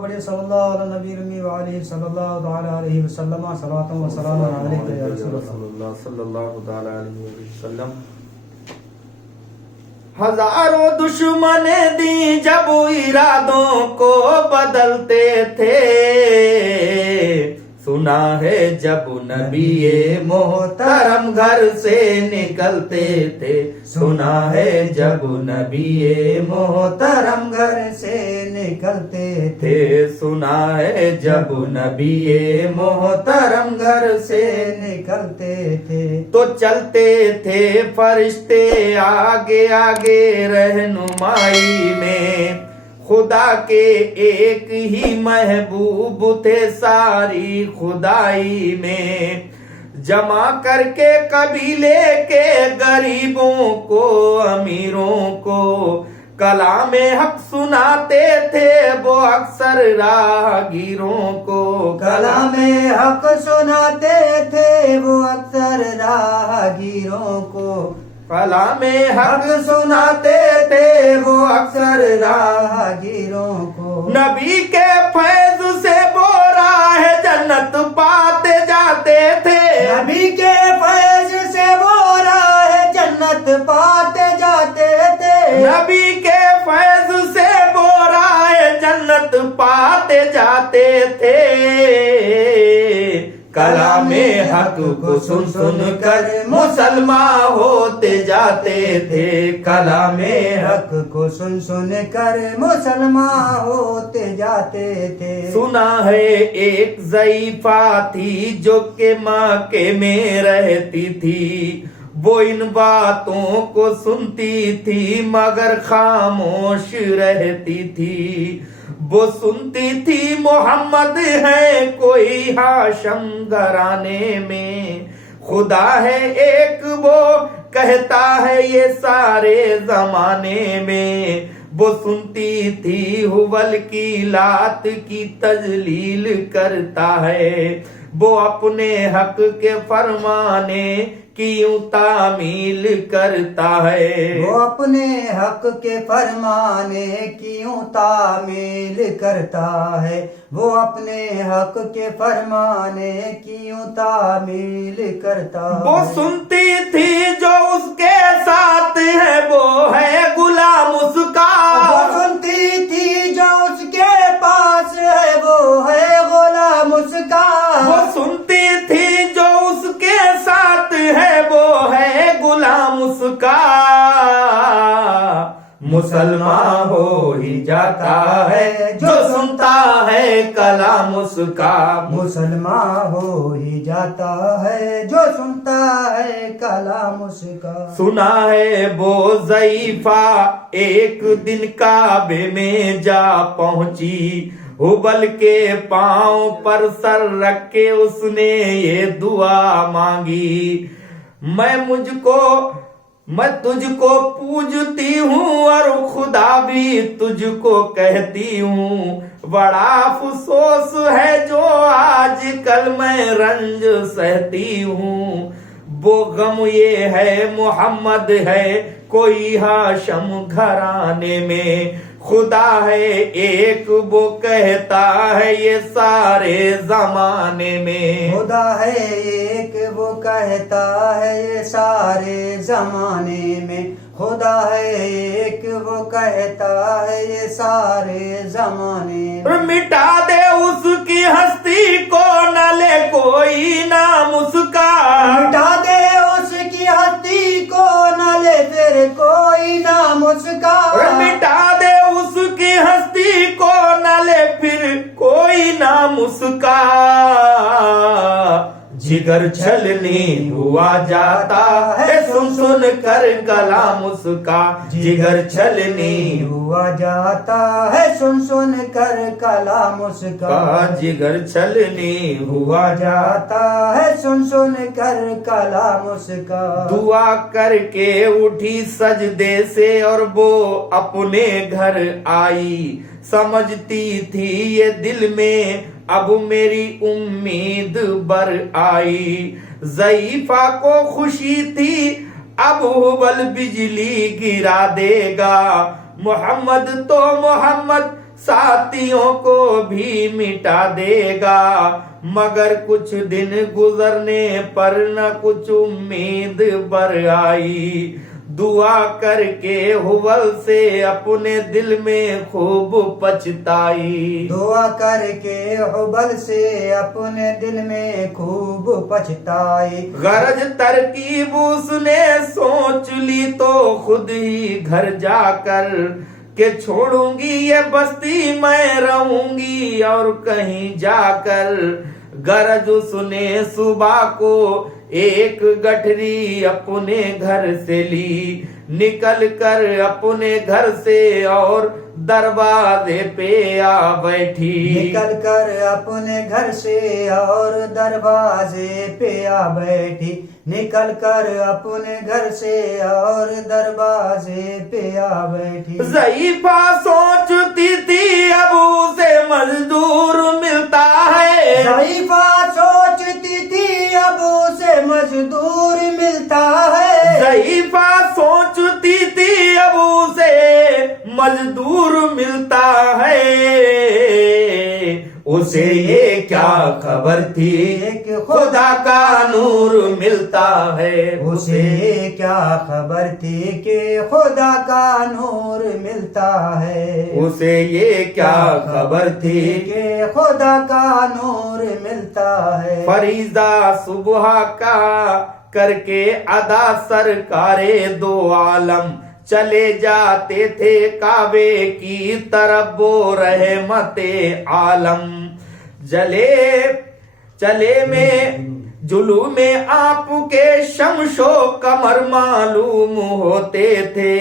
पढ़िए सल्लल्लाहु अलैहि नबी रमी व आलिहि सल्लल्लाहु ताला अलैहि वसल्लम सलातु व सलाम अलैका या रसूलल्लाह सल्लल्लाहु ताला अलैहि वसल्लम। हजारों दुश्मन दी जब इरादों को बदलते थे, सुना है जब नबी मोहतरम घर से निकलते थे, सुना है जब नबी मोहतरम घर से निकलते थे, सुना है जब नबी मोहतरम घर से निकलते थे। तो चलते थे फरिश्ते आगे आगे रहनुमाई में, खुदा के एक ही महबूब थे सारी खुदाई में, जमा करके कबीले के गरीबों को अमीरों को कलामे हक सुनाते थे वो अक्सर राहगीरों को, कलामे हक सुनाते थे वो अक्सर राहगीरों को, कलामे हक सुनाते थे वो अक्सर राहगीरों को। नबी के फैज से वो राह जन्नत पाते जाते थे, नबी के फैज से वो राह जन्नत पाते जाते थे, नबी के फैज से वो राह जन्नत पाते जाते थे। कलामे हक को सुन सुन कर मुसलमान होते जाते थे, कलामे हक को सुन सुन कर मुसलमान होते जाते थे। सुना है एक ज़ईफा थी जो के मक्के में रहती थी, वो इन बातों को सुनती थी मगर खामोश रहती थी, वो सुनती थी मोहम्मद है कोई हाशम घराने में, खुदा है एक वो कहता है ये सारे जमाने में, वो सुनती थी हुबल की लात की तजलील करता है, वो अपने हक के फरमाने की यूं तामील करता है, वो अपने हक के फरमाने की यूं तामील करता है, वो अपने हक के फरमाने की यूं तामील करता है। वो सुनती थी जो उसके साथ है वो है गुलाम उसका, वो सुनती थी जो उसके पास है वो है गुलाम उसका, वो सुनती थी जो उसके साथ है वो है गुलाम उसका। मुसलमान हो ही जाता है जो सुनता है कलाम उसका, मुसलमान हो ही जाता है जो सुनता है कलाम उसका। सुना है वो ज़ईफा एक दिन काबे में जा पहुंची, हुबल के पांव पर सर रख के उसने ये दुआ मांगी, मैं तुझको पूजती हूँ और खुदा भी तुझको कहती हूँ, बड़ा अफसोस है जो आज कल मैं रंज सहती हूँ, वो गम ये है मोहम्मद है कोई हाशम घराने में, खुदा है एक वो कहता है ये सारे जमाने में, खुदा है एक वो कहता है ये सारे जमाने में, खुदा है एक वो कहता है ये सारे जमाने में। मिटा दे उसकी हस्ती को न ले कोई नाम उसका, मिटा दे उसकी हस्ती को न ले फिर कोई नाम उसका, मिटा दे उसकी हस्ती को न ले फिर कोई नाम उसका। जिगर छलनी हुआ जाता है सुन सुन कर कलाम उसका, जिगर छलनी हुआ जाता है सुन सुन कर कलाम उसका, जिगर छलनी हुआ जाता है सुन सुन कर कलाम उसका। दुआ करके उठी सजदे से और वो अपने घर आई, समझती थी ये दिल में अब मेरी उम्मीद बर आई, ज़ईफा को खुशी थी अब हुबल बिजली गिरा देगा, मोहम्मद तो मोहम्मद साथियों को भी मिटा देगा, मगर कुछ दिन गुजरने पर न कुछ उम्मीद बर आई। दुआ करके हुवल से अपने दिल में खूब पछताई। दुआ करके हुबल से अपने दिल में खूब पछताई। गरज तरकीब उसने सोच ली तो खुद ही घर जाकर के छोड़ूंगी ये बस्ती मैं रहूंगी और कहीं जाकर। गरज उसने सुबह को एक गठरी अपने घर से ली, निकल कर अपने घर से और दरवाजे पे आ बैठी। निकल कर अपने घर से और दरवाजे पे आ बैठी। निकल कर अपने घर से और दरवाजे पे आ बैठी। ज़ईफ़ा सोचती थी अब उसे मजदूर मिलता है। ज़ईफ़ा सोचती थी अब उसे मजदूर मिलता है। ज़ईफ़ा सोचती थी अब उसे मजदूर मिलता है। उसे ये क्या खबर थी कि खुदा का नूर मिलता है। उसे क्या खबर थी कि खुदा का नूर मिलता है। उसे ये क्या खबर थी कि खुदा का नूर मिलता है। फरीजा सुबह का करके अदा सरकारे दो आलम चले जाते थे काबे की तरफ वो रहमते आलम। चले में जुलू में आपके शमशो कमर मालूम होते थे।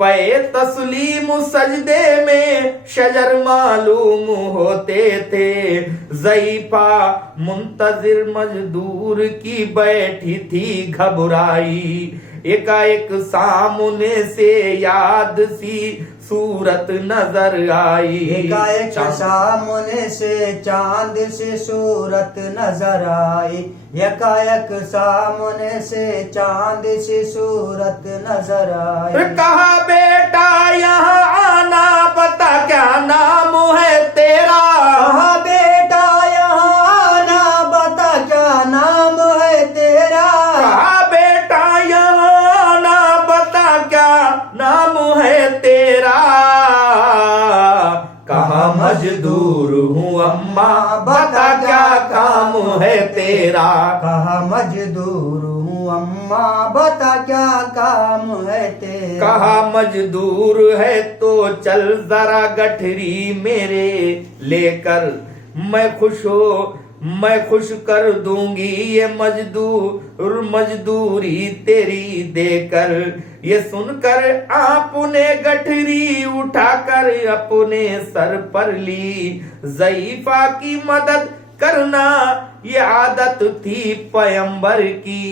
पे तस्लीम सजदे में शजर मालूम होते थे। ज़ईफ़ा मुंतजिर मजदूर की बैठी थी घबराई। एकाएक सामने से याद सी सूरत नजर आई। एकाएक सामने से चांद सी सूरत नजर आई। एकाएक सामने से चांद सी सूरत नजर आई। कहा बेटा यहाँ आना बता क्या नाम है तेरा। कहा बेटा यहाँ आना बता क्या नाम है तेरा। कहा बेटा यहाँ आना बता क्या नाम है तेरा। कहा मजदूर हूँ अम्मा बता क्या काम है तेरा। कहा मजदूर हूँ अम्मा बता क्या काम है तेरा। कहा मजदूर है तो चल जरा गठरी मेरे लेकर, मैं खुश कर दूंगी ये मजदूरी तेरी देकर। ये सुनकर आपने गठरी उठाकर अपने सर पर ली। ज़ईफ़ा की मदद करना ये आदत थी पैगंबर की।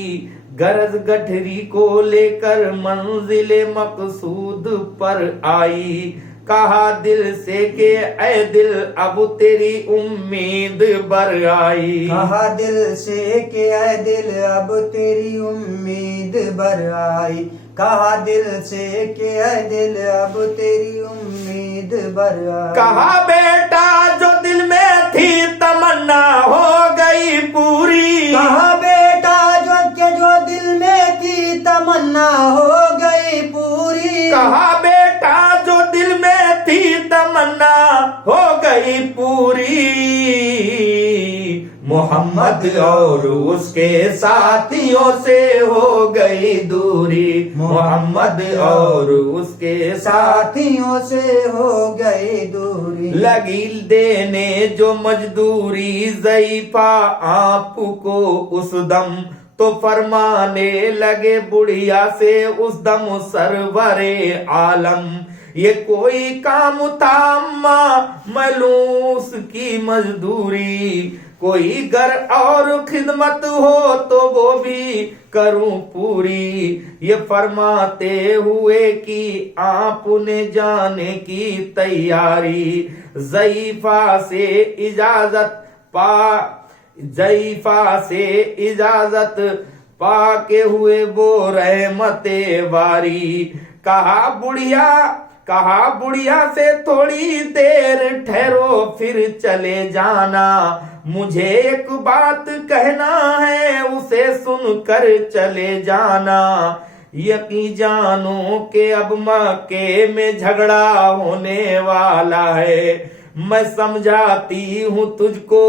गरज गठरी को लेकर मंजिले मकसूद पर आई। कहा दिल से के ऐ दिल अब तेरी उम्मीद बर आई। कहा दिल से के ऐ दिल अब तेरी उम्मीद बर आई। कहा दिल से के ऐ दिल अब तेरी उम्मीद बर आई। कहा बेटा जो दिल में थी तमन्ना हो गई पूरी। कहा बेटा जो दिल में थी तमन्ना हो गई पूरी। कहा बेटा जो दिल में थी तमन्ना हो गई पूरी। मोहम्मद और उसके साथियों से हो गई दूरी। मोहम्मद और उसके साथियों से हो गई दूरी। लगी देने जो मजदूरी ज़ईफ़ा आपको उस दम, तो फरमाने लगे बुढ़िया से उस दम सरवरे आलम। ये कोई काम था अम्मा मैं लूं उसकी मजदूरी। कोई घर और खिदमत हो तो वो भी करूं पूरी। ये फरमाते हुए कि आपने जाने की तैयारी। ज़ईफ़ा से इजाजत पाके हुए वो रहमते वारी। कहा बुढ़िया कहा बुढ़िया से थोड़ी देर ठहरो फिर चले जाना, मुझे एक बात कहना है उसे सुनकर चले जाना। यकीन जानो कि अब मक्के में झगड़ा होने वाला है, मैं समझाती हूँ तुझको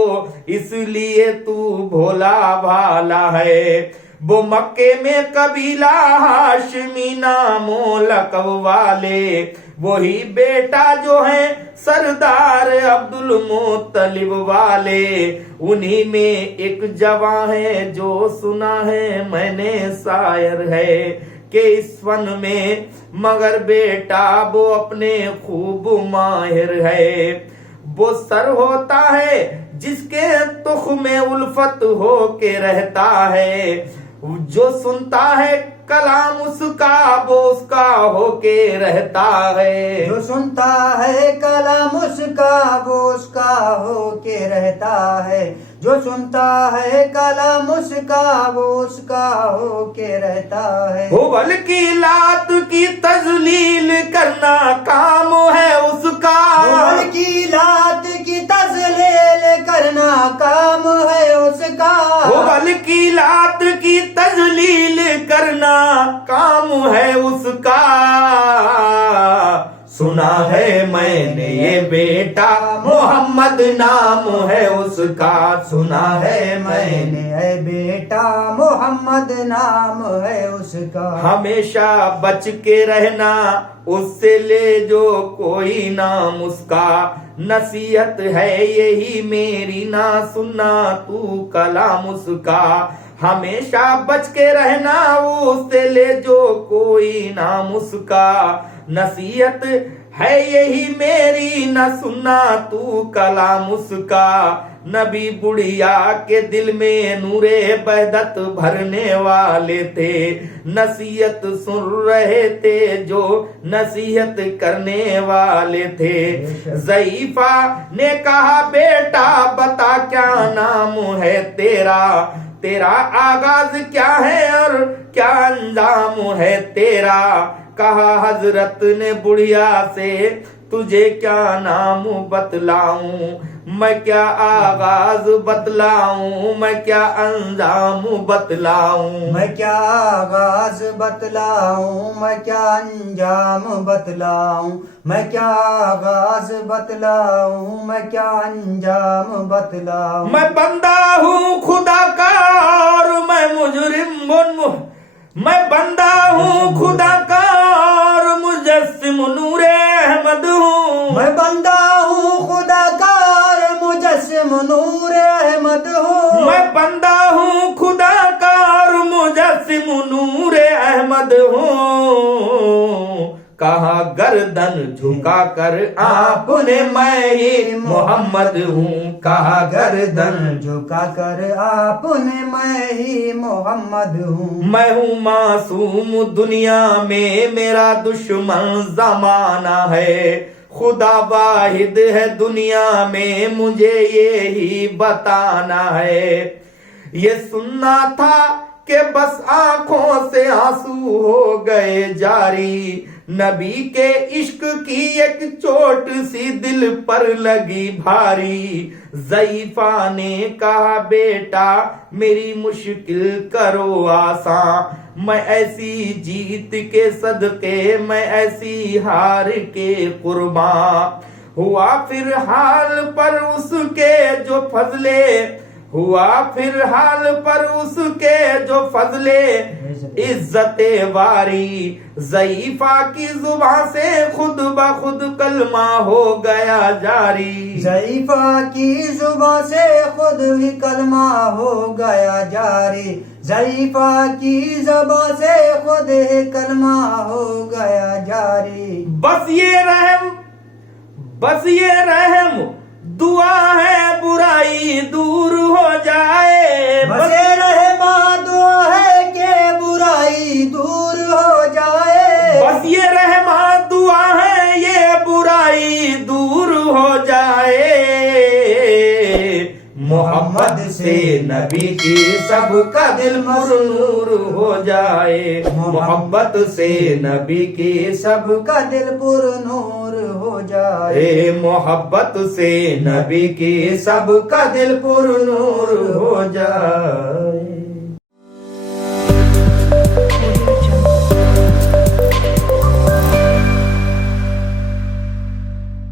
इसलिए तू भोला भाला है। वो मक्के में कबीला हाशमी नामो लकब वाले, वही बेटा जो है सरदार अब्दुल मुत्तलिब वाले। उन्हीं में एक जवां है जो सुना है मैंने शायर है कि इस फन में मगर बेटा वो अपने खूब माहिर है। वो सर होता है जिसके तुख में उल्फत हो के रहता है, जो सुनता है कलाम उसका वो उसका होके रहता है। जो सुनता है कलाम उसका वो उसका होके रहता है, जो सुनता है कलाम उसका वो उसका होके रहता है। हुबल की लात की तजलील करना काम है उसका, हुबल की लात की तजलील करना काम है उसका, हुबल की लात की तजलील करना काम है उसका। सुना है मैंने ये बेटा मोहम्मद नाम है उसका, सुना है मैंने है बेटा मोहम्मद नाम है उसका। हमेशा बच के रहना उससे ले जो कोई नाम उसका, नसीहत है यही मेरी ना सुनना तू कलाम उसका। हमेशा बच के रहना उससे ले जो कोई नाम उसका, नसीहत है यही मेरी न सुनना तू कलाम उसका। नबी बुढ़िया के दिल में नूरे बहदत भरने वाले थे, नसीहत सुन रहे थे जो नसीहत करने वाले थे। ज़ईफा ने कहा बेटा बता क्या नाम है तेरा, तेरा आगाज क्या है और क्या अंजाम है तेरा। कहा हजरत ने बुढ़िया से तुझे क्या नाम बतलाऊं, मैं क्या आगाज बतलाऊं, मैं क्या अंजाम बतलाऊं। मैं क्या आगाज बतलाऊं, मैं क्या अंजाम बतलाऊं, मैं क्या आगाज बतलाऊं, मैं क्या अंजाम बतलाऊं। मैं बंदा हूँ खुदा का और मैं मुजरिम, मैं बंदा हूँ खुदा का और मुजस्सिम नूरे अहमद हूँ। मैं बंदा हूँ खुदा का और मुजस्सिम नूरे अहमद हूँ। मैं बंदा हूँ खुदा का और मुजस्सिम नूरे अहमद हूँ। कहा गर्दन झुका कर आपने मैं ही मोहम्मद हूँ, कहा गर्दन झुका कर आपने मैं ही मोहम्मद हूँ। मैं हूँ मासूम दुनिया में मेरा दुश्मन जमाना है, खुदा वाहिद है दुनिया में मुझे ये ही बताना है। ये सुनना था कि बस आंखों से आंसू हो गए जारी, नबी के इश्क की एक चोट सी दिल पर लगी भारी। ज़ईफा ने कहा बेटा मेरी मुश्किल करो आसान, मैं ऐसी जीत के सदके मैं ऐसी हार के कुर्बान। हुआ फिर हाल पर उसके जो फजले, हुआ फिर हाल पर उसके जो फजले इज्जते वारी। ज़ईफा की जुबान से खुद ब खुद कलमा हो गया जारी। ज़ईफा की जुबान से खुद ही कलमा हो गया जारी। ज़ईफा की जुबान से खुद ही कलमा हो गया जारी। बस ये रहम दुआ है बुराई दूर हो जाए। बस ये रहम दुआ है कि बुराई दूर हो जाए। बस ये रहम दुआ है ये बुराई दूर हो जाए। मोहम्मद मोहब्बत से नबी की सबका दिल नूर हो जाए, मोहब्बत से नबी की सबका दिल नूर हो जाए, मोहब्बत से नबी की सबका दिल नूर हो जाए।